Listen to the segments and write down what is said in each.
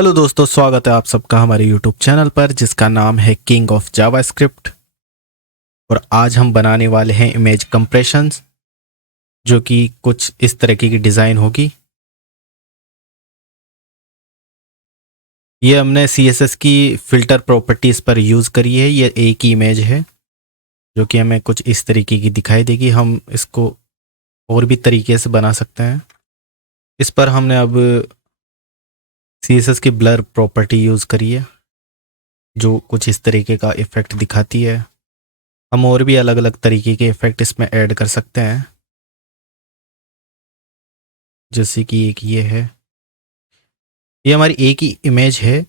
Hello दोस्तों, स्वागत है आप सबका हमारे यूट्यूब चैनल पर जिसका नाम है किंग ऑफ जावास्क्रिप्ट। और आज हम बनाने वाले हैं इमेज कंप्रेशंस, जो कि कुछ इस तरीके की डिज़ाइन होगी। ये हमने CSS की फ़िल्टर प्रॉपर्टीज़ पर यूज़ करी है। ये एक ही इमेज है जो कि हमें कुछ इस तरीके की दिखाई देगी। हम इसको और भी तरीके से बना सकते हैं। इस पर हमने अब CSS की ब्लर प्रॉपर्टी यूज़ करी है जो कुछ इस तरीके का इफ़ेक्ट दिखाती है। हम और भी अलग अलग तरीके के इफ़ेक्ट इसमें ऐड कर सकते हैं, जैसे कि एक ये है। ये हमारी एक ही इमेज है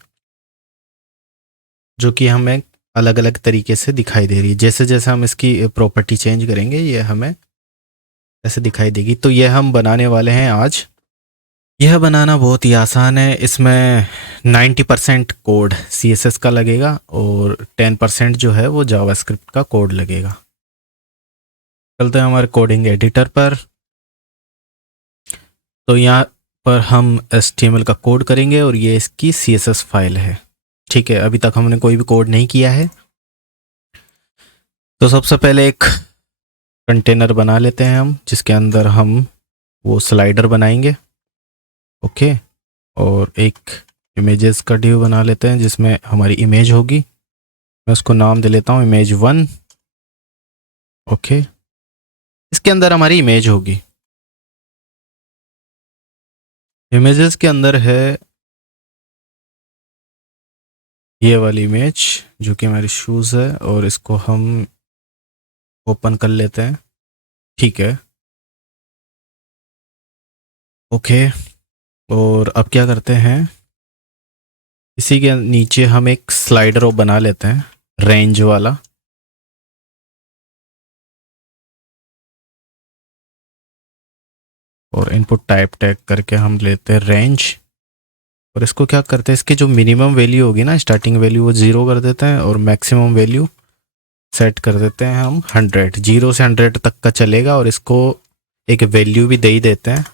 जो कि हमें अलग अलग तरीके से दिखाई दे रही है। जैसे जैसे हम इसकी प्रॉपर्टी चेंज करेंगे ये हमें ऐसे दिखाई देगी। तो ये हम बनाने वाले हैं आज। यह बनाना बहुत ही आसान है। इसमें 90% कोड CSS का लगेगा और 10% जो है वो जावास्क्रिप्ट का कोड लगेगा। चलते हैं हमारे कोडिंग एडिटर पर। तो यहाँ पर हम HTML का कोड करेंगे और ये इसकी CSS फाइल है। ठीक है, अभी तक हमने कोई भी कोड नहीं किया है। तो सबसे पहले एक कंटेनर बना लेते हैं हम, जिसके अंदर हम वो स्लाइडर बनाएंगे। ओके, और एक इमेजेस का डिव बना लेते हैं जिसमें हमारी इमेज होगी। मैं उसको नाम दे लेता हूँ image1। ओके, इसके अंदर हमारी इमेज होगी। इमेजेस के अंदर है ये वाली इमेज जो कि हमारी शूज़ है, और इसको हम ओपन कर लेते हैं। ठीक है, ओके। और अब क्या करते हैं, इसी के नीचे हम एक स्लाइडर बना लेते हैं, रेंज वाला। और इनपुट टाइप टैग करके हम लेते हैं रेंज। और इसको क्या करते हैं, इसकी जो मिनिमम वैल्यू होगी ना, स्टार्टिंग वैल्यू, वो 0 कर देते हैं और मैक्सिमम वैल्यू सेट कर देते हैं हम 100। 0 से 100 तक का चलेगा। और इसको एक वैल्यू भी दे ही देते हैं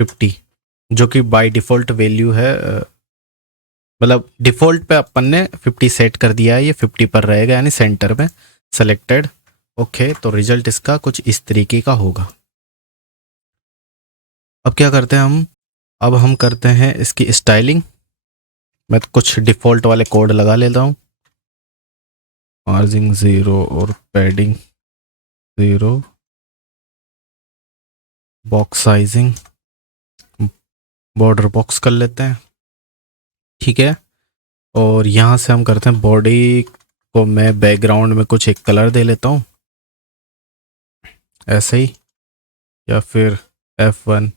50, जो कि बाय डिफ़ॉल्ट वैल्यू है। मतलब डिफ़ॉल्ट पे अपन ने 50 सेट कर दिया है, ये 50 पर रहेगा, यानी सेंटर में सेलेक्टेड। ओके, तो रिजल्ट इसका कुछ इस तरीके का होगा। अब क्या करते हैं हम, अब हम करते हैं इसकी स्टाइलिंग। मैं तो कुछ डिफ़ॉल्ट वाले कोड लगा लेता हूँ। मार्जिन 0 और padding 0, box sizing border box कर लेते हैं। ठीक है, और यहाँ से हम करते हैं बॉडी को, मैं बैकग्राउंड में कुछ एक कलर दे लेता हूँ ऐसे ही, या फिर F1।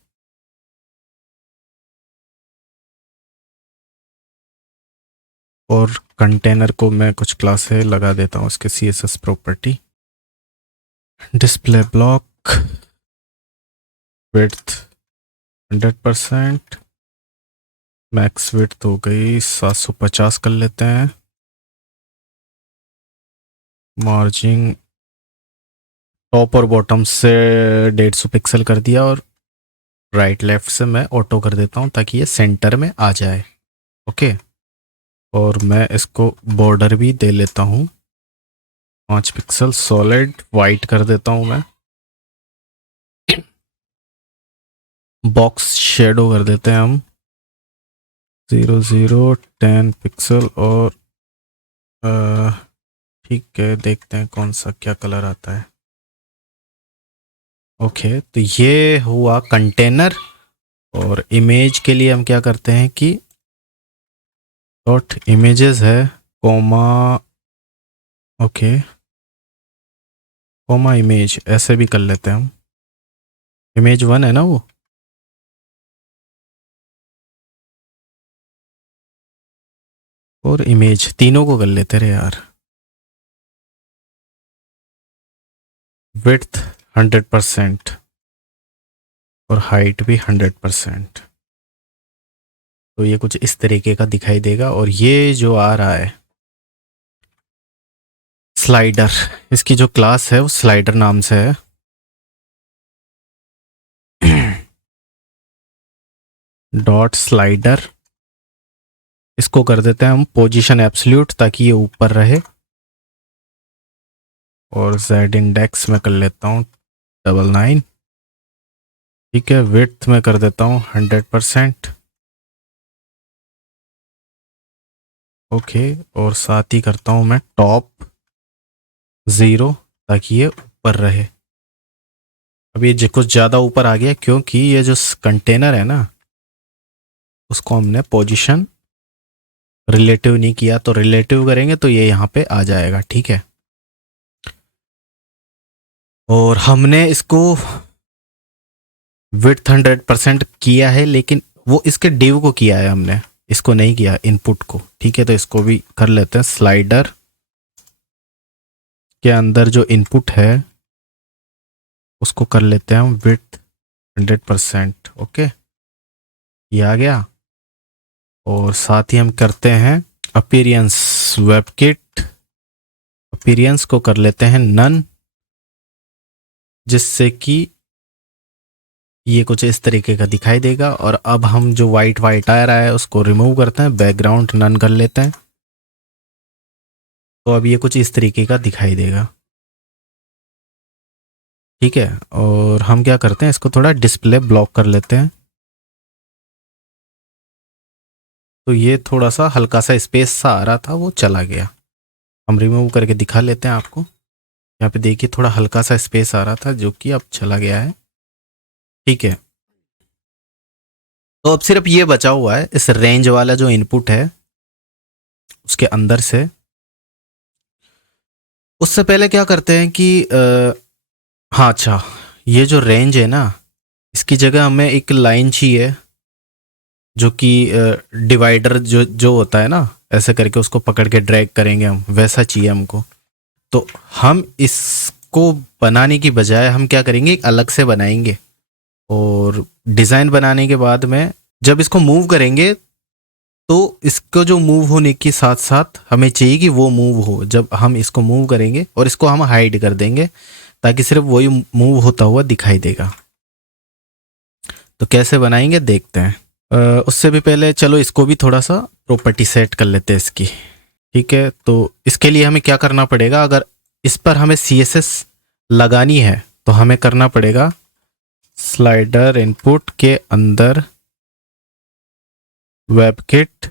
और कंटेनर को मैं कुछ क्लास से लगा देता हूँ इसके CSS property. Display block width 100%, max width हो गई 750 कर लेते हैं। मार्जिन टॉप और बॉटम से 150 पिक्सल कर दिया, और राइट लेफ्ट से मैं ऑटो कर देता हूँ ताकि ये सेंटर में आ जाए। ओके, और मैं इसको बॉर्डर भी दे लेता हूँ 5 पिक्सल, सॉलिड वाइट कर देता हूँ मैं। बॉक्स शेडो कर देते हैं हम 0 0 10 पिक्सल। और ठीक है, देखते हैं कौन सा क्या कलर आता है। ओके, तो ये हुआ कंटेनर। और इमेज के लिए हम क्या करते हैं कि डॉट इमेजेस है, कोमा, ओके, कोमा इमेज, ऐसे भी कर लेते हैं हम। image1 है ना वो। और इमेज, तीनों को कर लेते रहे यार। विड्थ 100% और हाइट भी 100%। तो ये कुछ इस तरीके का दिखाई देगा। और ये जो आ रहा है स्लाइडर, इसकी जो क्लास है वो स्लाइडर नाम से है। डॉट स्लाइडर इसको कर देते हैं हम पोजीशन एब्सोल्यूट ताकि ये ऊपर रहे, और जेड इंडेक्स में कर लेता हूँ 99। ठीक है, विड्थ में कर देता हूँ 100%। ओके, और साथ ही करता हूँ मैं टॉप 0 ताकि ये ऊपर रहे। अब ये कुछ ज़्यादा ऊपर आ गया क्योंकि ये जो कंटेनर है ना उसको हमने पोजीशन रिलेटिव नहीं किया, तो रिलेटिव करेंगे तो ये यहाँ पे आ जाएगा। ठीक है, और हमने इसको विड्थ 100% किया है, लेकिन वो इसके डिव को किया है हमने, इसको नहीं किया इनपुट को। ठीक है, तो इसको भी कर लेते हैं। स्लाइडर के अंदर जो इनपुट है उसको कर लेते हैं हम विड्थ 100%। ओके, ये आ गया। और साथ ही हम करते हैं अपीयरेंस, वेबकिट अपीयरेंस को कर लेते हैं नन, जिससे कि ये कुछ इस तरीके का दिखाई देगा। और अब हम जो वाइट वाइट आ रहा है उसको रिमूव करते हैं, बैकग्राउंड नन कर लेते हैं, तो अब ये कुछ इस तरीके का दिखाई देगा। ठीक है, और हम क्या करते हैं, इसको थोड़ा डिस्प्ले ब्लॉक कर लेते हैं, तो ये थोड़ा सा हल्का सा स्पेस सा आ रहा था वो चला गया। हम रिमूव करके दिखा लेते हैं आपको। यहाँ पे देखिए थोड़ा हल्का सा स्पेस आ रहा था जो कि अब चला गया है। ठीक है, तो अब सिर्फ ये बचा हुआ है इस रेंज वाला जो इनपुट है उसके अंदर से। उससे पहले क्या करते हैं कि हाँ अच्छा, ये जो रेंज है ना इसकी जगह हमें एक लाइन चाहिए जो कि डिवाइडर जो होता है ना, ऐसे करके उसको पकड़ के ड्रैग करेंगे हम, वैसा चाहिए हमको। तो हम इसको बनाने की बजाय हम क्या करेंगे, एक अलग से बनाएंगे। और डिज़ाइन बनाने के बाद में जब इसको मूव करेंगे तो इसको जो मूव होने के साथ साथ हमें चाहिए कि वो मूव हो। जब हम इसको मूव करेंगे और इसको हम हाइड कर देंगे ताकि सिर्फ वही मूव होता हुआ दिखाई देगा। तो कैसे बनाएंगे देखते हैं। उससे भी पहले चलो इसको भी थोड़ा सा प्रॉपर्टी सेट कर लेते हैं इसकी। ठीक है, तो इसके लिए हमें क्या करना पड़ेगा, अगर इस पर हमें CSS लगानी है तो हमें करना पड़ेगा स्लाइडर इनपुट के अंदर वेबकिट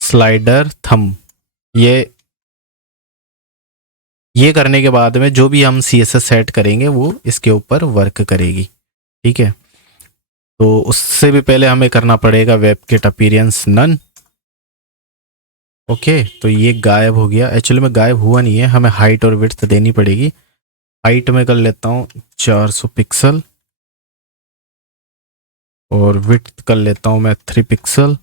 स्लाइडर थंब। ये करने के बाद में जो भी हम CSS सेट करेंगे वो इसके ऊपर वर्क करेगी। ठीक है, तो उससे भी पहले हमें करना पड़ेगा वेबकिट अपीयरेंस नन। ओके, तो ये गायब हो गया। एक्चुअली में गायब हुआ नहीं है, हमें हाइट और विड्थ देनी पड़ेगी। हाइट में कर लेता हूँ 400 पिक्सल और विड्थ कर लेता हूँ मैं 3 पिक्सल,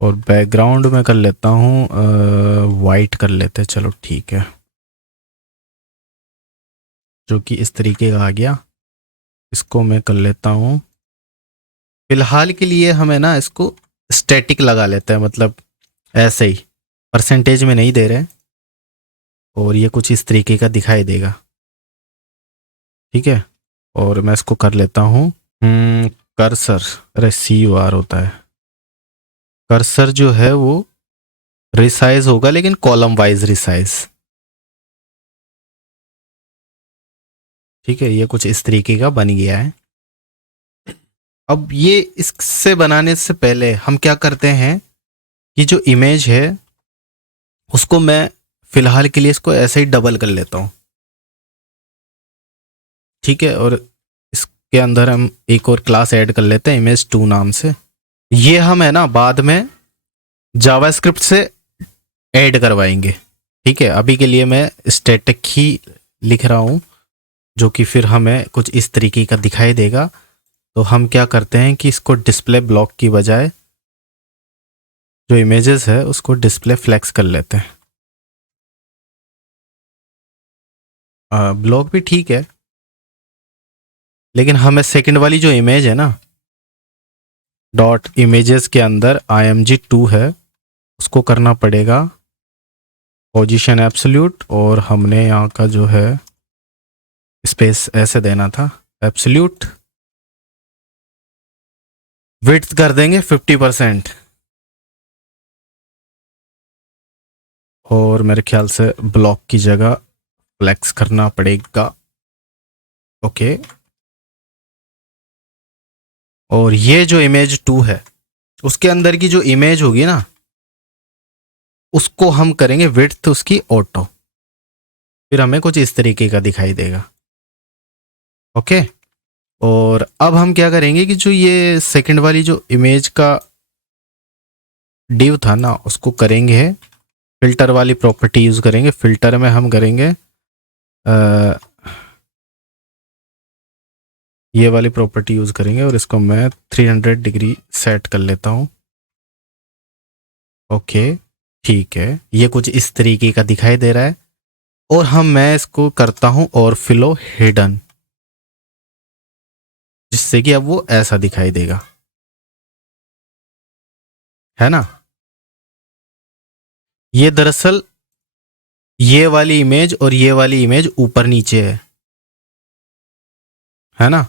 और बैकग्राउंड में कर लेता हूँ वाइट कर लेते हैं। चलो ठीक है, जो कि इस तरीके का आ गया। इसको मैं कर लेता हूँ, फिलहाल के लिए हमें ना इसको स्टैटिक लगा लेते हैं, मतलब ऐसे ही परसेंटेज में नहीं दे रहे, और ये कुछ इस तरीके का दिखाई देगा। ठीक है, और मैं इसको कर लेता हूँ कर्सर, अरे CUR होता है। कर्सर जो है वो रिसाइज होगा, लेकिन कॉलम वाइज रिसाइज। ठीक है, ये कुछ इस तरीके का बन गया है। अब ये इससे बनाने से पहले हम क्या करते हैं कि जो इमेज है उसको मैं फिलहाल के लिए इसको ऐसे ही डबल कर लेता हूँ। ठीक है, और इसके अंदर हम एक और क्लास ऐड कर लेते हैं image2 नाम से। ये हम है ना बाद में जावास्क्रिप्ट से ऐड करवाएंगे। ठीक है, अभी के लिए मैं स्टैटिक ही लिख रहा हूँ जो कि फिर हमें कुछ इस तरीके का दिखाई देगा। तो हम क्या करते हैं कि इसको डिस्प्ले ब्लॉक की बजाय जो इमेजेस है उसको डिस्प्ले फ्लेक्स कर लेते हैं। ब्लॉक भी ठीक है, लेकिन हमें सेकंड वाली जो इमेज है ना डॉट इमेजेस के अंदर img2 है उसको करना पड़ेगा पोजीशन एब्सोल्यूट, और हमने यहाँ का जो है स्पेस ऐसे देना था एब्सोल्यूट। विड्थ कर देंगे 50%। और मेरे ख्याल से ब्लॉक की जगह फ्लेक्स करना पड़ेगा। ओके, और ये जो इमेज 2 है उसके अंदर की जो इमेज होगी ना उसको हम करेंगे विड्थ उसकी ऑटो, फिर हमें कुछ इस तरीके का दिखाई देगा। ओके, और अब हम क्या करेंगे कि जो ये सेकंड वाली जो इमेज का डिव था ना उसको करेंगे फिल्टर वाली प्रॉपर्टी यूज करेंगे। फिल्टर में हम करेंगे ये वाली प्रॉपर्टी यूज करेंगे और इसको मैं 300 डिग्री सेट कर लेता हूँ। ओके, ठीक है, ये कुछ इस तरीके का दिखाई दे रहा है। और मैं इसको करता हूँ और फिलो हिडन, जिससे कि अब वो ऐसा दिखाई देगा, है ना। ये दरअसल ये वाली इमेज और ये वाली इमेज ऊपर नीचे है ना,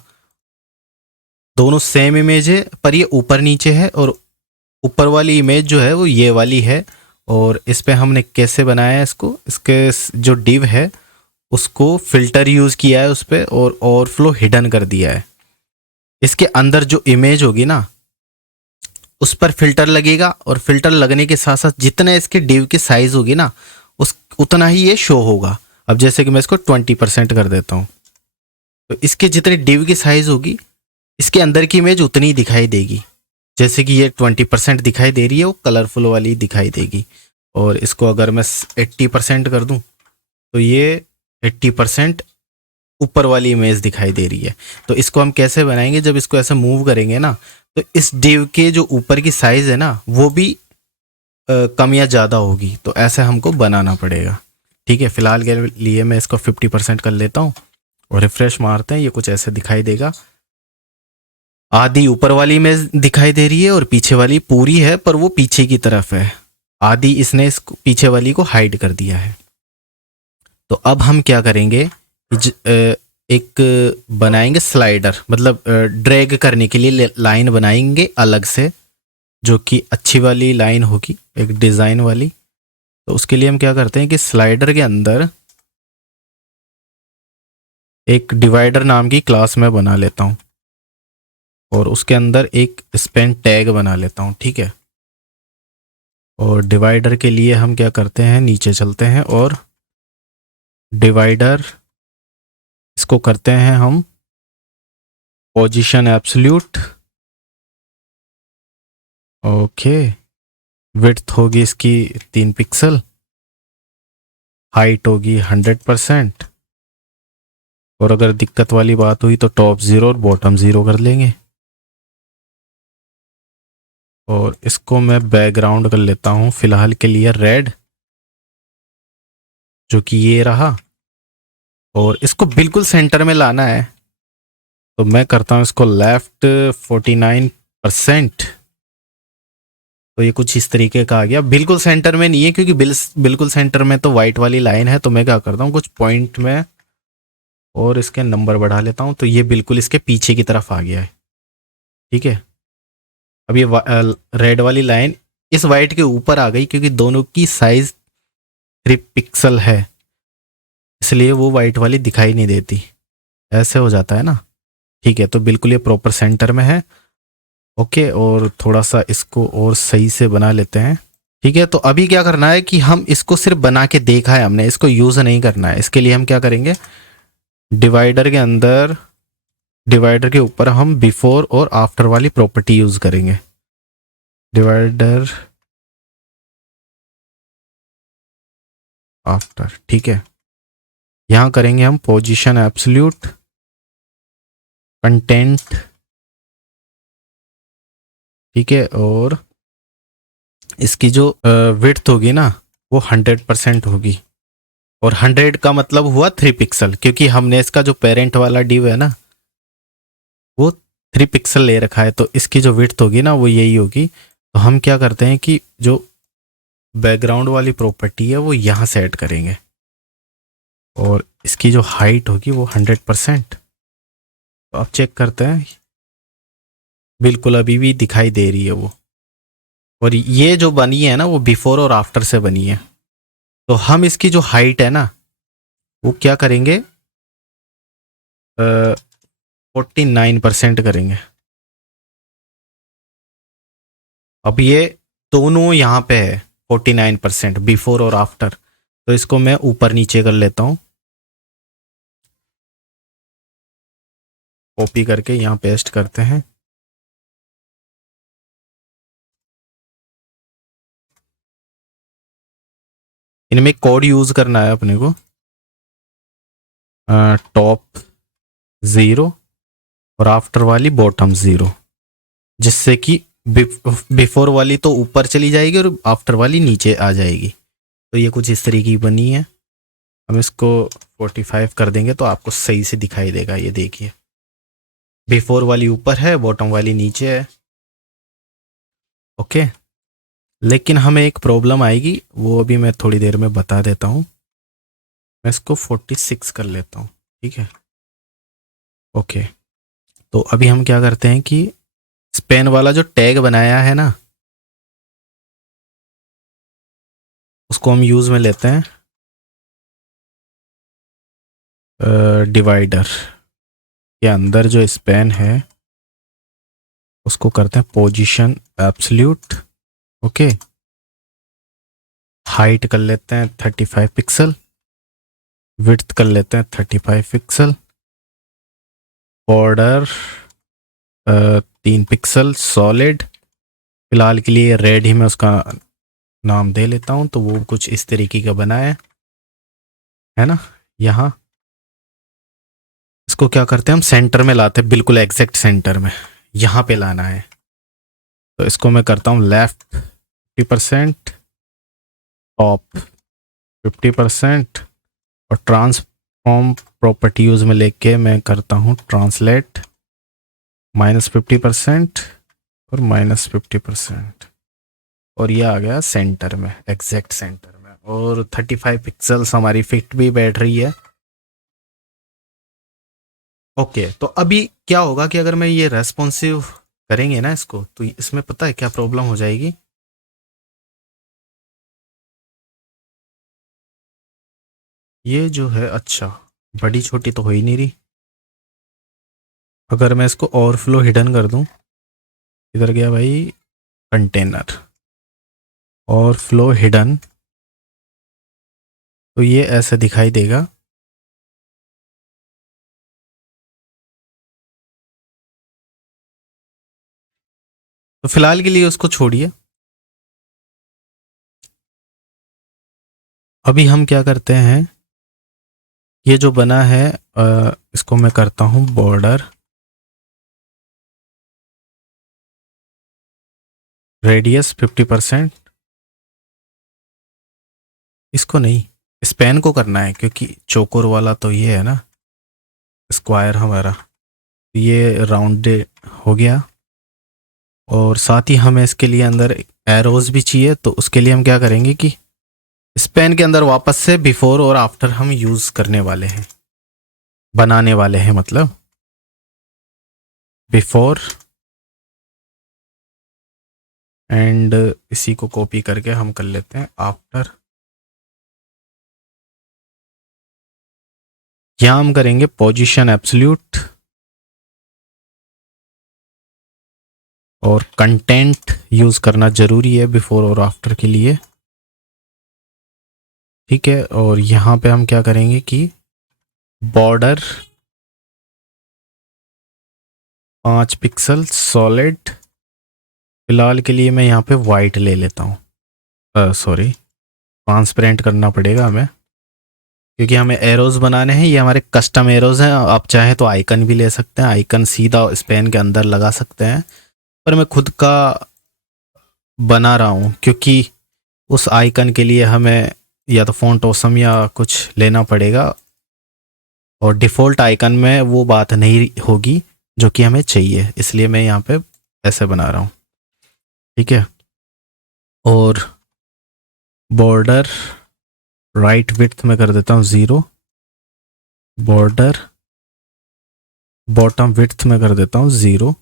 दोनों सेम इमेज है पर ये ऊपर नीचे है, और ऊपर वाली इमेज जो है वो ये वाली है। और इस पे हमने कैसे बनाया है इसको, इसके जो डिव है उसको फिल्टर यूज किया है उस पर और ओवरफ्लो हिडन कर दिया है। इसके अंदर जो इमेज होगी ना उस पर फिल्टर लगेगा, और फिल्टर लगने के साथ साथ जितना इसके डिव की साइज होगी ना उस उतना ही ये शो होगा। अब जैसे कि मैं इसको 20% कर देता हूँ, तो इसके जितनी डिव की साइज होगी इसके अंदर की इमेज उतनी ही दिखाई देगी। जैसे कि ये 20% दिखाई दे रही है वो कलरफुल वाली दिखाई देगी। और इसको अगर मैं 80% कर दूं तो ये 80% ऊपर वाली इमेज दिखाई दे रही है। तो इसको हम कैसे बनाएंगे, जब इसको ऐसे मूव करेंगे ना तो इस डिव के जो ऊपर की साइज है ना वो भी कम या ज़्यादा होगी, तो ऐसे हमको बनाना पड़ेगा। ठीक है, फिलहाल के लिए मैं इसको 50% कर लेता हूँ और रिफ्रेश मारते हैं, ये कुछ ऐसे दिखाई देगा। आधी ऊपर वाली इमेज दिखाई दे रही है और पीछे वाली पूरी है पर वो पीछे की तरफ है, आधी इसने इस पीछे वाली को हाइड कर दिया है। तो अब हम क्या करेंगे, एक बनाएंगे स्लाइडर, मतलब ड्रैग करने के लिए लाइन बनाएंगे अलग से, जो कि अच्छी वाली लाइन होगी एक डिज़ाइन वाली। तो उसके लिए हम क्या करते हैं कि स्लाइडर के अंदर एक डिवाइडर नाम की क्लास में बना लेता हूँ और उसके अंदर एक स्पेन टैग बना लेता हूँ। ठीक है, और डिवाइडर के लिए हम क्या करते हैं, नीचे चलते हैं और डिवाइडर इसको करते हैं हम पोजीशन एब्सोल्यूट। ओके, विड्थ होगी इसकी 3 पिक्सल, हाइट होगी 100%, और अगर दिक्कत वाली बात हुई तो टॉप 0 और बॉटम 0 कर लेंगे। और इसको मैं बैकग्राउंड कर लेता हूँ फिलहाल के लिए रेड, जो कि ये रहा। और इसको बिल्कुल सेंटर में लाना है तो मैं करता हूँ इसको लेफ्ट 49%। तो ये कुछ इस तरीके का आ गया। बिल्कुल सेंटर में नहीं है क्योंकि बिल्कुल सेंटर में तो वाइट वाली लाइन है, तो मैं क्या करता हूँ कुछ पॉइंट में और इसके नंबर बढ़ा लेता हूँ, तो ये बिल्कुल इसके पीछे की तरफ आ गया है। ठीक है, अब ये रेड वाली लाइन इस वाइट के ऊपर आ गई क्योंकि दोनों की साइज 3 पिक्सल है, इसलिए वो वाइट वाली दिखाई नहीं देती। ऐसे हो जाता है ना। ठीक है, तो बिल्कुल ये प्रॉपर सेंटर में है। ओके, और थोड़ा सा इसको और सही से बना लेते हैं। ठीक है, तो अभी क्या करना है कि हम इसको सिर्फ बना के देखा है हमने, इसको यूज़ नहीं करना है। इसके लिए हम क्या करेंगे, डिवाइडर के अंदर डिवाइडर के ऊपर हम बिफोर और आफ्टर वाली प्रॉपर्टी यूज़ करेंगे। डिवाइडर आफ्टर, ठीक है, यहाँ करेंगे हम पोजीशन एब्सोल्यूट कंटेंट। ठीक है, और इसकी जो विड्थ होगी ना वो 100% होगी, और 100 का मतलब हुआ 3 पिक्सल, क्योंकि हमने इसका जो पेरेंट वाला डिव है ना वो 3 पिक्सल ले रखा है, तो इसकी जो विड्थ होगी ना वो यही होगी। तो हम क्या करते हैं कि जो बैकग्राउंड वाली प्रॉपर्टी है वो यहाँ सेट करेंगे, और इसकी जो हाइट होगी वो 100%। तो अब चेक करते हैं, बिल्कुल अभी भी दिखाई दे रही है वो। और ये जो बनी है ना वो बिफोर और आफ्टर से बनी है। तो हम इसकी जो हाइट है ना वो क्या करेंगे, 49% करेंगे। अब ये दोनों यहाँ पे है 49% बिफोर और आफ्टर, तो इसको मैं ऊपर नीचे कर लेता हूँ, कॉपी करके यहाँ पेस्ट करते हैं। इनमें कोड यूज करना है अपने को, टॉप 0 और आफ्टर वाली बॉटम 0, जिससे कि बिफोर वाली तो ऊपर चली जाएगी और आफ्टर वाली नीचे आ जाएगी। तो ये कुछ इस तरीके की बनी है। हम इसको 45 कर देंगे तो आपको सही से दिखाई देगा। ये देखिए, बिफोर वाली ऊपर है, बॉटम वाली नीचे है। ओके, लेकिन हमें एक प्रॉब्लम आएगी, वो अभी मैं थोड़ी देर में बता देता हूँ। मैं इसको 46 कर लेता हूँ, ठीक है। ओके, तो अभी हम क्या करते हैं कि स्पेन वाला जो टैग बनाया है ना, उसको हम यूज़ में लेते हैं। डिवाइडर के अंदर जो स्पेन है उसको करते हैं पोजीशन एब्सोल्यूट। ओके, हाइट कर लेते हैं 35 पिक्सल, विड्थ कर लेते हैं 35 पिक्सल, बॉर्डर 3 पिक्सल सॉलिड। फिलहाल के लिए रेड ही मैं उसका नाम दे लेता हूँ, तो वो कुछ इस तरीके का बना है ना। यहाँ इसको क्या करते हैं, हम सेंटर में लाते हैं, बिल्कुल एग्जैक्ट सेंटर में यहाँ पे लाना है। तो इसको मैं करता हूँ लेफ्ट 50%, टॉप 50% और ट्रांसफॉर्म प्रॉपर्टीज में लेके मैं करता हूँ ट्रांसलेट -50% और -50%, और ये आ गया सेंटर में, एग्जैक्ट सेंटर में। और 35 पिक्सल्स हमारी फिट भी बैठ रही है। ओके, तो अभी क्या होगा कि अगर मैं ये रेस्पॉन्सिव करेंगे ना इसको, तो इसमें पता है क्या प्रॉब्लम हो जाएगी। ये जो है, अच्छा बड़ी छोटी तो हो ही नहीं रही। अगर मैं इसको ओवरफ्लो हिडन कर दूं, इधर गया भाई कंटेनर, ओवरफ्लो हिडन, तो ये ऐसे दिखाई देगा। तो फिलहाल के लिए उसको छोड़िए। अभी हम क्या करते हैं, ये जो बना है इसको मैं करता हूँ बॉर्डर रेडियस 50%। इसको नहीं, स्पैन को करना है, क्योंकि चौकोर वाला तो ये है ना स्क्वायर हमारा, ये राउंड हो गया। और साथ ही हमें इसके लिए अंदर एरोज भी चाहिए, तो उसके लिए हम क्या करेंगे कि स्पैन के अंदर वापस से बिफोर और आफ्टर हम यूज करने वाले हैं, बनाने वाले हैं, मतलब बिफोर एंड इसी को कॉपी करके हम कर लेते हैं आफ्टर। यहाँ हम करेंगे पोजीशन एब्सोल्यूट और कंटेंट यूज करना जरूरी है बिफोर और आफ्टर के लिए, ठीक है। और यहाँ पे हम क्या करेंगे कि बॉर्डर 5 पिक्सल सॉलिड, फिलहाल के लिए मैं यहाँ पे वाइट ले लेता हूँ, सॉरी ट्रांसपेरेंट करना पड़ेगा हमें, क्योंकि हमें एरोज बनाने हैं। ये हमारे कस्टम एरोज हैं, आप चाहें तो आइकन भी ले सकते हैं, आइकन सीधा स्पेन के अंदर लगा सकते हैं, पर मैं खुद का बना रहा हूँ, क्योंकि उस आइकन के लिए हमें या तो फ़ॉन्ट ऑसम या कुछ लेना पड़ेगा, और डिफ़ॉल्ट आइकन में वो बात नहीं होगी जो कि हमें चाहिए, इसलिए मैं यहाँ पे ऐसे बना रहा हूँ, ठीक है। और बॉर्डर राइट विड्थ में कर देता हूँ 0, बॉर्डर बॉटम विड्थ में कर देता हूँ 0।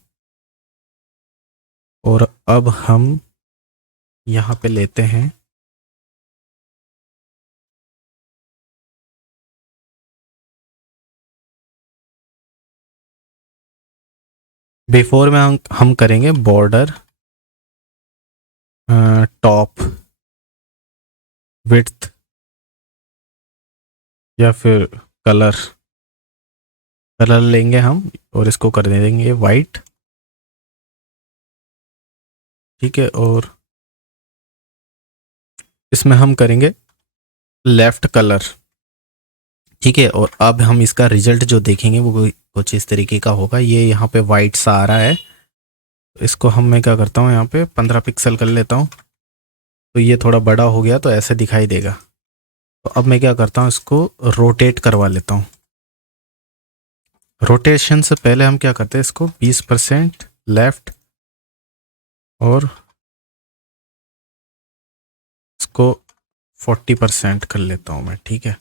और अब हम यहाँ पे लेते हैं बिफोर में हम करेंगे बॉर्डर, टॉप, विड्थ, या फिर कलर। कलर लेंगे हम और इसको कर देंगे वाइट। ठीक है, और इसमें हम करेंगे लेफ्ट कलर। ठीक है, और अब हम इसका रिजल्ट जो देखेंगे वो कुछ इस तरीके का होगा। ये यहाँ पे वाइट सा आ रहा है, इसको मैं क्या करता हूँ, यहाँ पे 15 पिक्सल कर लेता हूँ। तो ये थोड़ा बड़ा हो गया तो ऐसे दिखाई देगा। तो अब मैं क्या करता हूँ, इसको रोटेट करवा लेता हूँ। रोटेशन से पहले हम क्या करते हैं, इसको 20% लेफ्ट और इसको 40% कर लेता हूँ मैं। ठीक है,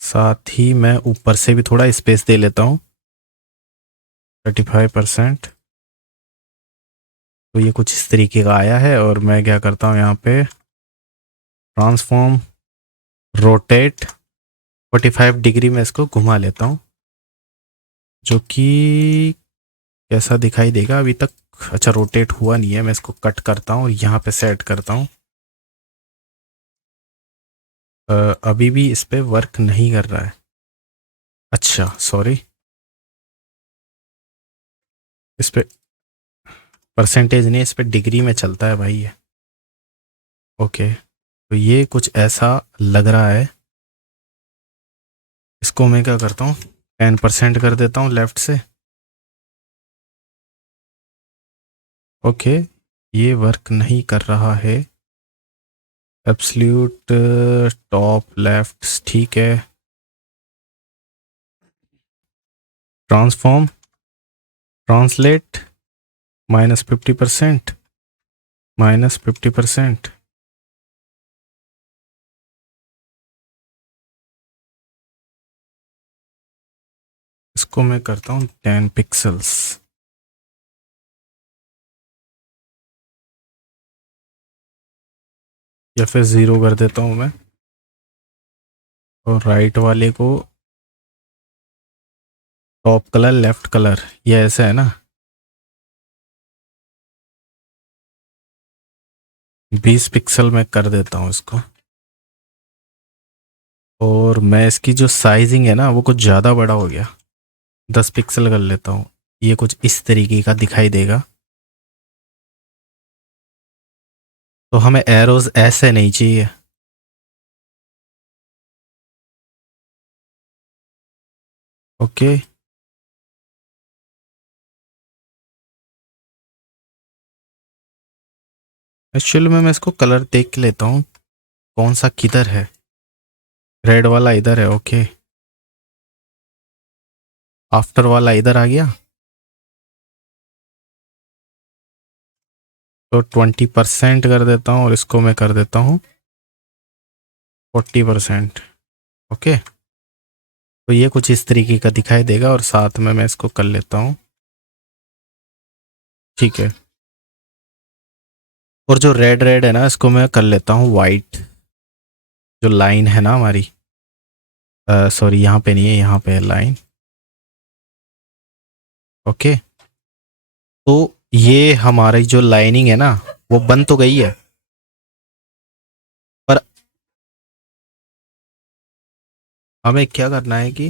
साथ ही मैं ऊपर से भी थोड़ा स्पेस दे लेता हूँ, 35%। तो ये कुछ इस तरीके का आया है। और मैं क्या करता हूँ, यहाँ पे ट्रांसफॉर्म, रोटेट, 45 डिग्री में इसको घुमा लेता हूँ, जो कि कैसा दिखाई देगा अभी तक। अच्छा, रोटेट हुआ नहीं है, मैं इसको कट करता हूँ और यहाँ पे सेट करता हूँ। अभी भी इस पे वर्क नहीं कर रहा है। अच्छा सॉरी, इस पे परसेंटेज नहीं, इस पे डिग्री में चलता है भाई ये। ओके, तो ये कुछ ऐसा लग रहा है। इसको मैं क्या करता हूँ, 10% कर देता हूँ लेफ्ट से। ओके, ये वर्क नहीं कर रहा है। एब्सल्यूट टॉप लेफ्ट, ठीक है। Transform, translate, -50%, -50%। इसको मैं करता हूँ 10 पिक्सल्स। या फिर 0 कर देता हूँ मैं। और राइट वाले को टॉप कलर, लेफ्ट कलर, ये ऐसा है ना। 20 पिक्सल में कर देता हूँ इसको। और मैं इसकी जो साइजिंग है ना वो कुछ ज़्यादा बड़ा हो गया, 10 पिक्सल कर लेता हूँ। ये कुछ इस तरीके का दिखाई देगा। तो हमें एरोज ऐसे नहीं चाहिए। ओके, एक्चुअली मैं इसको कलर देख लेता हूँ, कौन सा किधर है। रेड वाला इधर है, ओके। आफ्टर वाला इधर आ गया। तो 20% कर देता हूँ और इसको मैं कर देता हूँ 40%। ओके, तो ये कुछ इस तरीके का दिखाई देगा। और साथ में मैं इसको कर लेता हूँ, ठीक है। और जो रेड रेड है ना, इसको मैं कर लेता हूँ वाइट। जो लाइन है ना हमारी, सॉरी यहाँ पे नहीं है, यहाँ पे है लाइन। ओके, तो ये हमारी जो लाइनिंग है ना वो बन तो गई है, पर हमें क्या करना है कि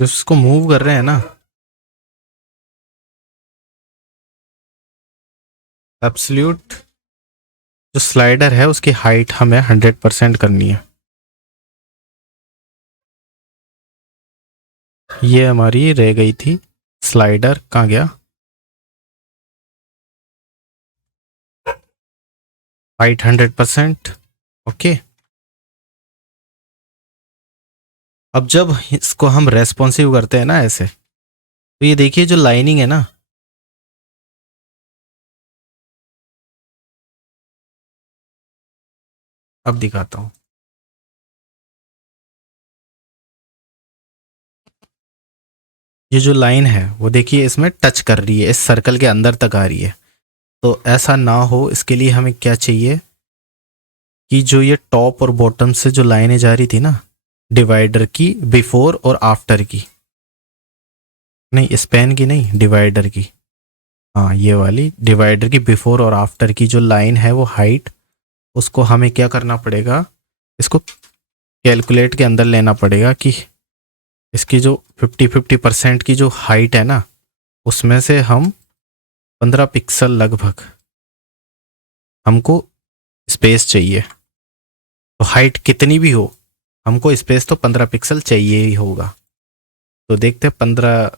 जिसको मूव कर रहे हैं ना, एब्सोल्यूट जो स्लाइडर है उसकी हाइट हमें 100% करनी है। ये हमारी रह गई थी, स्लाइडर कहाँ गया, हाइट 100%। ओके, अब जब इसको हम रेस्पॉन्सिव करते हैं ना ऐसे, तो ये देखिए जो लाइनिंग है ना, अब दिखाता हूँ। ये जो लाइन है वो देखिए इसमें टच कर रही है, इस सर्कल के अंदर तक आ रही है। तो ऐसा ना हो इसके लिए हमें क्या चाहिए कि जो ये टॉप और बॉटम से जो लाइनें जा रही थी ना डिवाइडर की, बिफोर और आफ्टर की, नहीं स्पैन की नहीं, डिवाइडर की, हाँ ये वाली डिवाइडर की बिफोर और आफ्टर की जो लाइन है वो हाइट, उसको हमें क्या करना पड़ेगा, इसको कैलकुलेट के अंदर लेना पड़ेगा कि इसकी जो 50-50% की जो हाइट है ना उसमें से हम 15 पिक्सल लगभग हमको स्पेस चाहिए। तो हाइट कितनी भी हो हमको स्पेस तो 15 पिक्सल चाहिए ही होगा। तो देखते हैं 15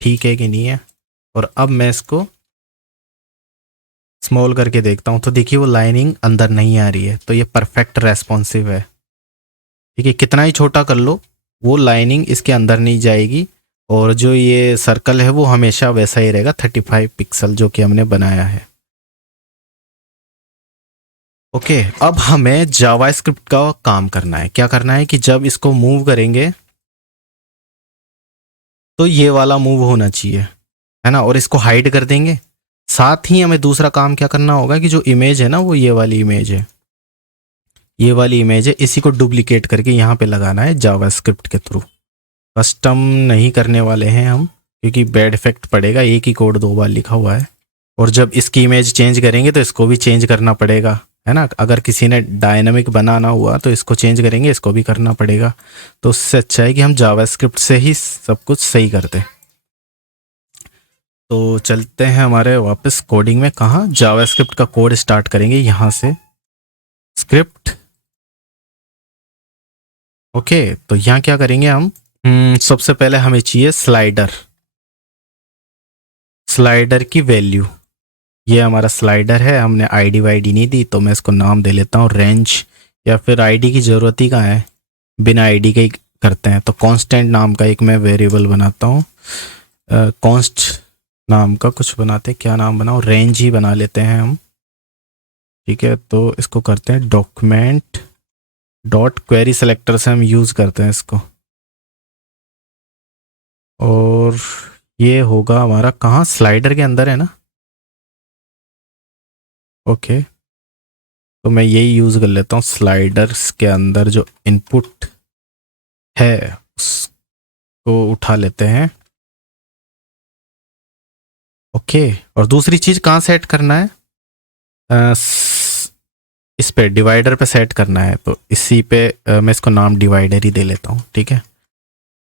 ठीक है कि नहीं है। और अब मैं इसको स्मॉल करके देखता हूँ तो देखिए वो लाइनिंग अंदर नहीं आ रही है, तो ये परफेक्ट रेस्पॉन्सिव है। ठीक है, कितना ही छोटा कर लो वो लाइनिंग इसके अंदर नहीं जाएगी और जो ये सर्कल है वो हमेशा वैसा ही रहेगा 35 पिक्सल जो कि हमने बनाया है। ओके, अब हमें जावास्क्रिप्ट का काम करना है। क्या करना है कि जब इसको मूव करेंगे तो ये वाला मूव होना चाहिए, है ना, और इसको हाइड कर देंगे। साथ ही हमें दूसरा काम क्या करना होगा कि जो इमेज है ना वो ये वाली इमेज है, ये वाली इमेज है, इसी को डुप्लीकेट करके यहाँ पे लगाना है जावास्क्रिप्ट के थ्रू। कस्टम नहीं करने वाले हैं हम क्योंकि बैड इफेक्ट पड़ेगा, एक ही कोड 2 बार लिखा हुआ है। और जब इसकी इमेज चेंज करेंगे तो इसको भी चेंज करना पड़ेगा, है ना। अगर किसी ने डायनामिक बनाना हुआ तो इसको चेंज करेंगे, इसको भी करना पड़ेगा। तो उससे अच्छा है कि हम जावास्क्रिप्ट से ही सब कुछ सही करते हैं। तो चलते हैं हमारे वापस कोडिंग में। कहाँ, जावास्क्रिप्ट का कोड स्टार्ट करेंगे यहाँ से, स्क्रिप्ट। ओके, तो यहाँ क्या करेंगे हम, सबसे पहले हमें चाहिए स्लाइडर, स्लाइडर की वैल्यू। ये हमारा स्लाइडर है, हमने आईडी वाईडी नहीं दी तो मैं इसको नाम दे लेता हूँ रेंज, या फिर आईडी की ज़रूरत ही कहाँ है, बिना आईडी के ही करते हैं। तो कांस्टेंट नाम का एक मैं वेरिएबल बनाता हूँ, कॉन्स्ट नाम का कुछ बनाते हैं, क्या नाम बनाओ, रेंज ही बना लेते हैं हम। ठीक है, तो इसको करते हैं डॉक्यूमेंट डॉट क्वेरी सेलेक्टर से हम यूज़ करते हैं इसको। और ये होगा हमारा कहाँ, स्लाइडर के अंदर है ना। ओके, तो मैं यही यूज़ कर लेता हूँ, स्लाइडर्स के अंदर जो इनपुट है उसको उठा लेते हैं। ओके, और दूसरी चीज़ कहाँ सेट करना है, इस पे डिवाइडर पे सेट करना है। तो इसी पे मैं इसको नाम डिवाइडर ही दे लेता हूँ। ठीक है,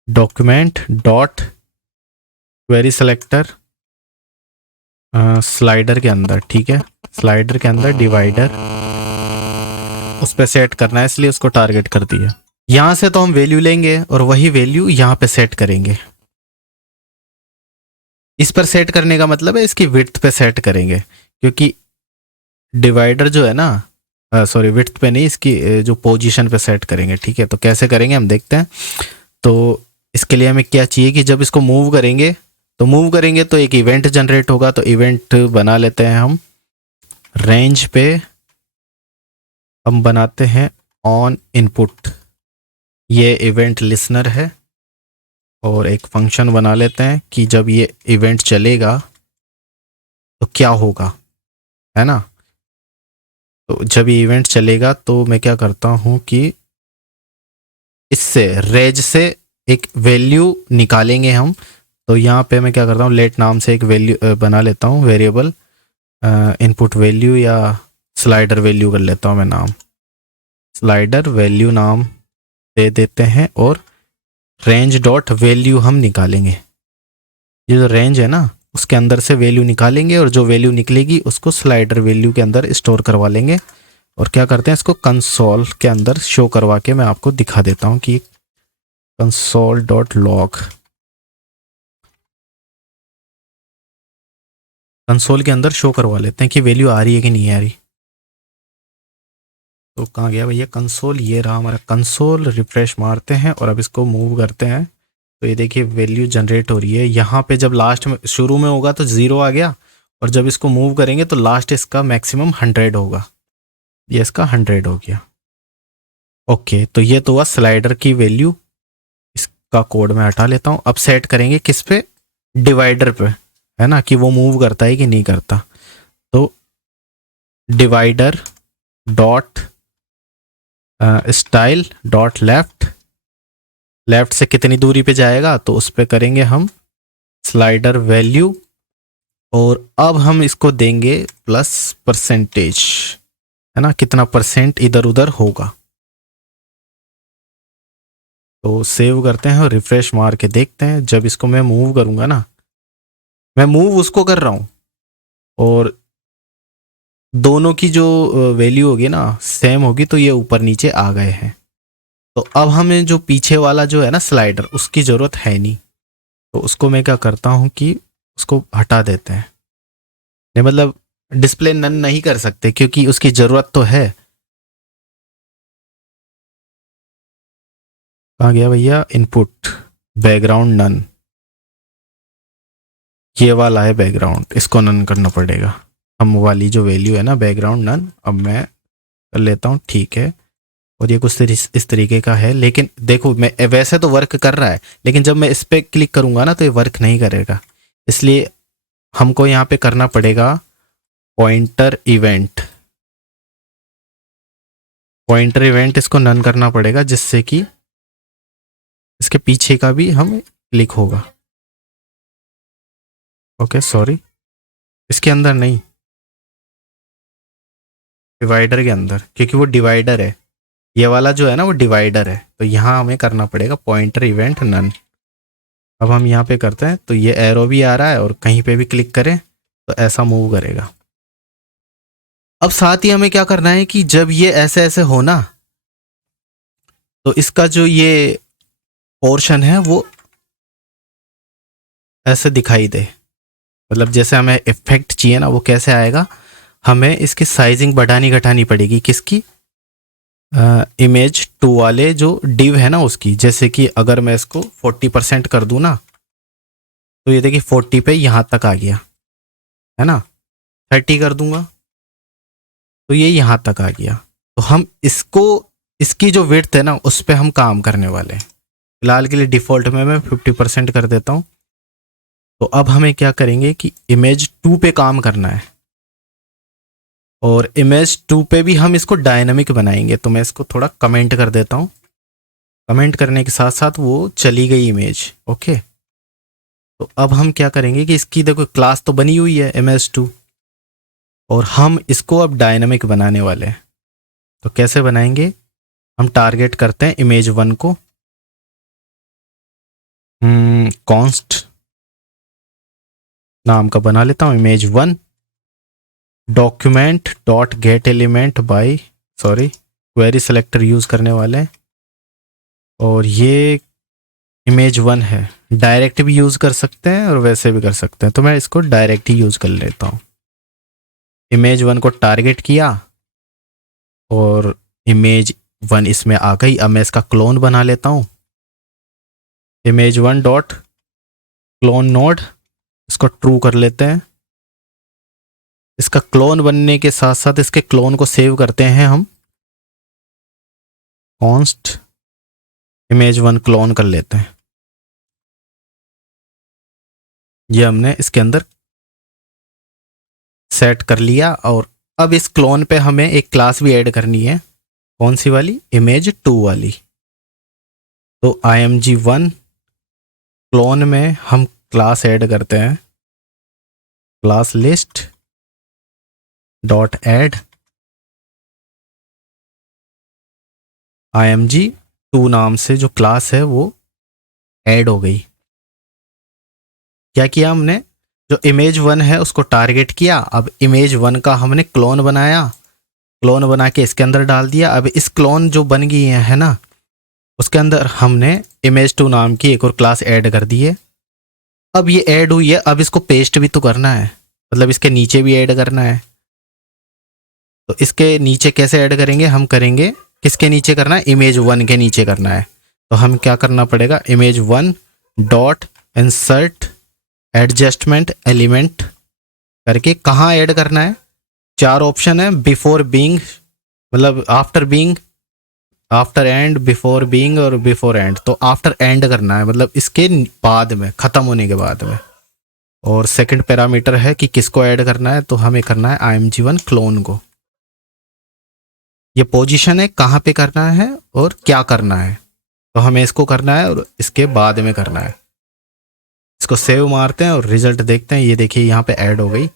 document dot query selector slider के अंदर, ठीक है, स्लाइडर के अंदर डिवाइडर उस पे सेट करना है, इसलिए उसको टारगेट कर दिया। यहाँ से तो हम वैल्यू लेंगे और वही वैल्यू यहाँ पे सेट करेंगे। इस पर सेट करने का मतलब है इसकी विड्थ पे सेट करेंगे, क्योंकि डिवाइडर जो है ना, सॉरी विड्थ पे नहीं, इसकी जो पोजीशन पे सेट करेंगे। ठीक है, तो कैसे करेंगे हम देखते हैं। तो इसके लिए हमें क्या चाहिए कि जब इसको मूव करेंगे तो एक इवेंट जनरेट होगा। तो इवेंट बना लेते हैं हम, रेंज पे हम बनाते हैं ऑन इनपुट, ये इवेंट लिसनर है। और एक फंक्शन बना लेते हैं कि जब ये इवेंट चलेगा तो क्या होगा, है ना। तो जब ये इवेंट चलेगा तो मैं क्या करता हूँ कि इससे रेज से एक वैल्यू निकालेंगे हम। तो यहाँ पे मैं क्या करता हूँ, लेट नाम से एक वैल्यू बना लेता हूँ वेरिएबल, इनपुट वैल्यू या स्लाइडर वैल्यू कर लेता हूँ मैं नाम, स्लाइडर वैल्यू नाम दे देते हैं। और रेंज डॉट वैल्यू हम निकालेंगे, ये जो रेंज है ना उसके अंदर से वैल्यू निकालेंगे और जो वैल्यू निकलेगी उसको स्लाइडर वैल्यू के अंदर स्टोर करवा लेंगे। और क्या करते हैं, इसको कंसोल के अंदर शो करवा के मैं आपको दिखा देता हूँ कि कंसोल डॉट लॉग, कंसोल के अंदर शो करवा लेते हैं कि वैल्यू आ रही है कि नहीं आ रही। तो कहाँ गया भैया कंसोल, ये रहा हमारा कंसोल। रिफ्रेश मारते हैं और अब इसको मूव करते हैं तो ये देखिए वैल्यू जनरेट हो रही है। यहाँ पे जब लास्ट में शुरू में होगा तो 0 आ गया, और जब इसको मूव करेंगे तो लास्ट इसका मैक्सिमम 100 होगा, ये इसका 100 हो गया। ओके, तो ये तो हुआ स्लाइडर की वैल्यू, इसका कोड मैं हटा लेता हूँ। अब सेट करेंगे किस पे, डिवाइडर पे, है ना, कि वो मूव करता है कि नहीं करता। तो divider dot style dot left, left से कितनी दूरी पे जाएगा तो उस पे करेंगे हम स्लाइडर वैल्यू, और अब हम इसको देंगे प्लस परसेंटेज, है ना, कितना परसेंट इधर उधर होगा। तो सेव करते हैं और रिफ्रेश मार के देखते हैं। जब इसको मैं मूव करूंगा ना, मैं मूव उसको कर रहा हूं और दोनों की जो वैल्यू होगी ना सेम होगी, तो ये ऊपर नीचे आ गए हैं। तो अब हमें जो पीछे वाला जो है ना स्लाइडर, उसकी ज़रूरत है नहीं, तो उसको मैं क्या करता हूँ कि उसको हटा देते हैं। नहीं मतलब डिस्प्ले नन नहीं कर सकते क्योंकि उसकी ज़रूरत तो है। कहाँ गया भैया, इनपुट बैकग्राउंड नन, ये वाला है बैकग्राउंड, इसको नन करना पड़ेगा। हम वाली जो वैल्यू है ना बैकग्राउंड नन, अब मैं कर लेता हूँ, ठीक है। और ये कुछ इस तरीके का है, लेकिन देखो मैं वैसे तो वर्क कर रहा है, लेकिन जब मैं इस पर क्लिक करूंगा ना तो ये वर्क नहीं करेगा। इसलिए हमको यहाँ पे करना पड़ेगा पॉइंटर इवेंट, पॉइंटर इवेंट इसको नन करना पड़ेगा, जिससे कि इसके पीछे का भी हम क्लिक होगा। ओके सॉरी, इसके अंदर नहीं, डिवाइडर के अंदर, क्योंकि वो डिवाइडर है, ये वाला जो है ना वो डिवाइडर है। तो यहाँ हमें करना पड़ेगा पॉइंटर इवेंट नन। अब हम यहाँ पे करते हैं तो ये एरो भी आ रहा है, और कहीं पे भी क्लिक करें तो ऐसा मूव करेगा। अब साथ ही हमें क्या करना है कि जब ये ऐसे ऐसे हो ना, तो इसका जो ये पोर्शन है वो ऐसे दिखाई दे, मतलब जैसे हमें इफेक्ट चाहिए ना, वो कैसे आएगा, हमें इसकी साइजिंग बढ़ानी घटानी पड़ेगी। किसकी, इमेज 2 वाले जो डिव है ना उसकी। जैसे कि अगर मैं इसको 40% कर दूं ना, तो ये देखिए 40 पे यहाँ तक आ गया, है ना। 30 कर दूंगा तो ये यहाँ तक आ गया। तो हम इसको, इसकी जो विड्थ है ना उस पर हम काम करने वाले हैं। फिलहाल के लिए डिफ़ॉल्ट में मैं 50% कर देता हूँ। तो अब हमें क्या करेंगे कि इमेज 2 पे काम करना है, और इमेज 2 पे भी हम इसको डायनामिक बनाएंगे। तो मैं इसको थोड़ा कमेंट कर देता हूँ, कमेंट करने के साथ साथ वो चली गई इमेज। ओके, तो अब हम क्या करेंगे कि इसकी देखो क्लास तो बनी हुई है इमेज 2, और हम इसको अब डायनामिक बनाने वाले हैं। तो कैसे बनाएंगे, हम टारगेट करते हैं इमेज 1 को, कॉन्स्ट नाम का बना लेता हूँ image 1, document dot gate element by, sorry query selector use करने वाले हैं। और ये इमेज 1 है, डायरेक्ट भी यूज़ कर सकते हैं और वैसे भी कर सकते हैं, तो मैं इसको डायरेक्ट ही यूज़ कर लेता हूँ। इमेज 1 को टारगेट किया और इमेज 1 इसमें आ गई। अब मैं इसका क्लोन बना लेता हूँ, इमेज 1 डॉट क्लोन नोड, इसको ट्रू कर लेते हैं। इसका क्लोन बनने के साथ साथ इसके क्लोन को सेव करते हैं हम, कॉन्स्ट इमेज 1 क्लोन कर लेते हैं। ये हमने इसके अंदर सेट कर लिया। और अब इस क्लोन पे हमें एक क्लास भी ऐड करनी है, कौन सी वाली, इमेज 2 वाली। तो img1 क्लोन में हम क्लास ऐड करते हैं, class list dot add img2 नाम से जो क्लास है वो ऐड हो गई। क्या किया हमने, जो इमेज 1 है उसको टारगेट किया, अब इमेज 1 का हमने क्लोन बनाया, क्लोन बना के इसके अंदर डाल दिया। अब इस क्लोन जो बन गई है ना, उसके अंदर हमने इमेज 2 नाम की एक और क्लास ऐड कर दी है। अब ये ऐड हुई है, अब इसको पेस्ट भी तो करना है, मतलब इसके नीचे भी ऐड करना है। तो इसके नीचे कैसे ऐड करेंगे, हम करेंगे किसके नीचे करना है, इमेज 1 के नीचे करना है। तो हम क्या करना पड़ेगा, image 1 dot insert adjustment element करके कहाँ ऐड करना है, 4 ऑप्शन है, बिफोर बीइंग, मतलब after being, after and, before being और बिफोर एंड। तो आफ्टर एंड करना है, मतलब इसके बाद में, ख़त्म होने के बाद में। और सेकंड पैरामीटर है कि किसको ऐड करना है, तो हमें करना है img1 क्लोन को। ये पोजीशन है, कहाँ पे करना है और क्या करना है। तो हमें इसको करना है और इसके बाद में करना है। इसको सेव मारते हैं और रिजल्ट देखते हैं। ये देखिए यहाँ पे ऐड हो गई।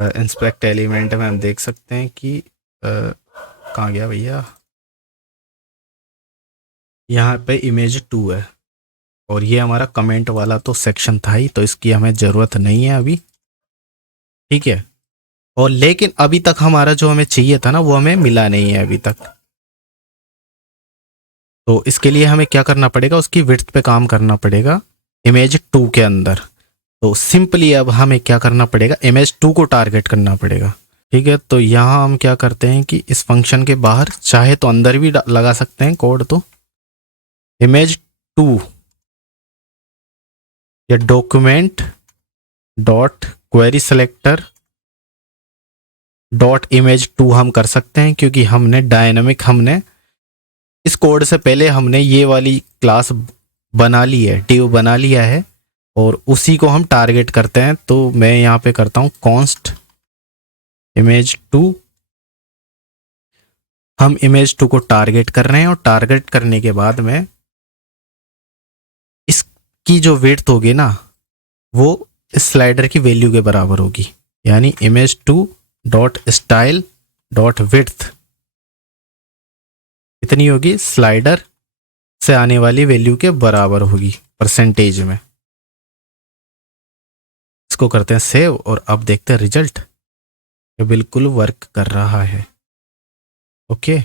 इंस्पेक्ट एलिमेंट में हम देख सकते हैं कि कहाँ गया भैया, यहाँ पे इमेज 2 है और ये हमारा कमेंट वाला तो सेक्शन था ही, तो इसकी हमें ज़रूरत नहीं है अभी। ठीक है, और लेकिन अभी तक हमारा जो हमें चाहिए था ना वो हमें मिला नहीं है अभी तक। तो इसके लिए हमें क्या करना पड़ेगा, उसकी विड्थ पे काम करना पड़ेगा इमेज 2 के अंदर। तो सिंपली अब हमें क्या करना पड़ेगा, इमेज 2 को टारगेट करना पड़ेगा। ठीक है, तो यहाँ हम क्या करते हैं कि इस फंक्शन के बाहर चाहे तो अंदर भी लगा सकते हैं कोड। तो इमेज 2 या document dot query selector dot image 2 हम कर सकते हैं, क्योंकि हमने डायनामिक, हमने इस कोड से पहले हमने ये वाली क्लास बना ली है, div बना लिया है और उसी को हम टारगेट करते हैं। तो मैं यहाँ पे करता हूँ const इमेज 2। हम इमेज 2 को टारगेट कर रहे हैं और टारगेट करने के बाद में इसकी जो विड्थ होगी ना वो इस स्लाइडर की वैल्यू के बराबर होगी, यानी image 2 dot style dot width इतनी होगी, स्लाइडर से आने वाली वैल्यू के बराबर होगी परसेंटेज में। इसको करते हैं सेव और अब देखते हैं रिजल्ट। ये बिल्कुल वर्क कर रहा है। ओके,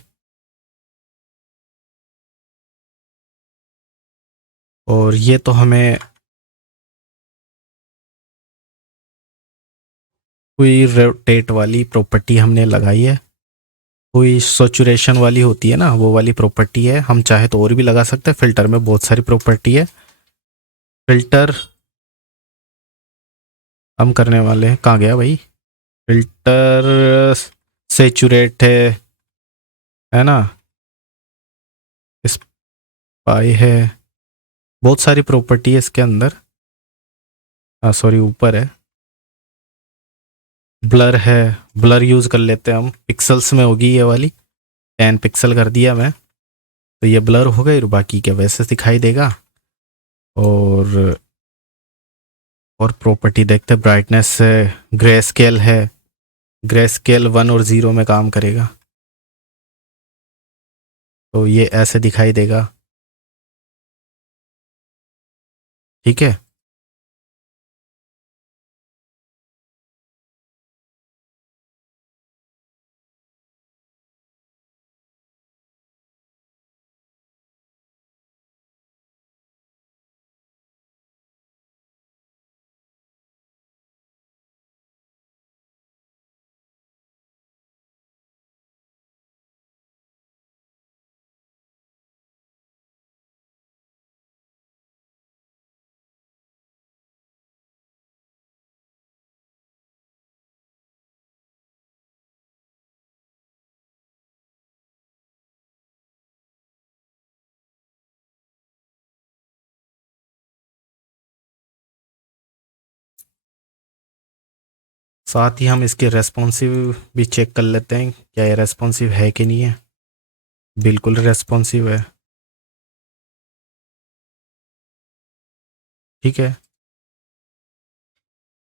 और ये तो हमें कोई रोटेट वाली प्रॉपर्टी हमने लगाई है, कोई सैचुरेशन वाली होती है ना वो वाली प्रॉपर्टी है। हम चाहे तो और भी लगा सकते हैं, फिल्टर में बहुत सारी प्रॉपर्टी है। फिल्टर हम करने वाले हैं, कहाँ गया भाई फिल्टर, सैचुरेट है ना, स्पाई है, बहुत सारी प्रॉपर्टी है इसके अंदर। सॉरी ऊपर है, ब्लर है, ब्लर यूज़ कर लेते हैं हम, पिक्सल्स में होगी ये वाली, 10 पिक्सल कर दिया मैं तो ये ब्लर हो गई और बाकी क्या वैसे दिखाई देगा। और प्रॉपर्टी देखते हैं, ब्राइटनेस है, ग्रे स्केल है, ग्रे स्केल 1 और 0 में काम करेगा तो ये ऐसे दिखाई देगा। ठीक है, साथ ही हम इसके रेस्पॉन्सिव भी चेक कर लेते हैं, क्या ये रेस्पॉन्सिव है कि नहीं है। बिल्कुल रेस्पॉन्सिव है। ठीक है,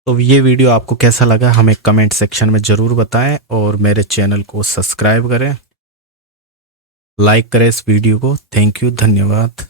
तो ये वीडियो आपको कैसा लगा हमें कमेंट सेक्शन में ज़रूर बताएं और मेरे चैनल को सब्सक्राइब करें, लाइक करें इस वीडियो को। थैंक यू, धन्यवाद।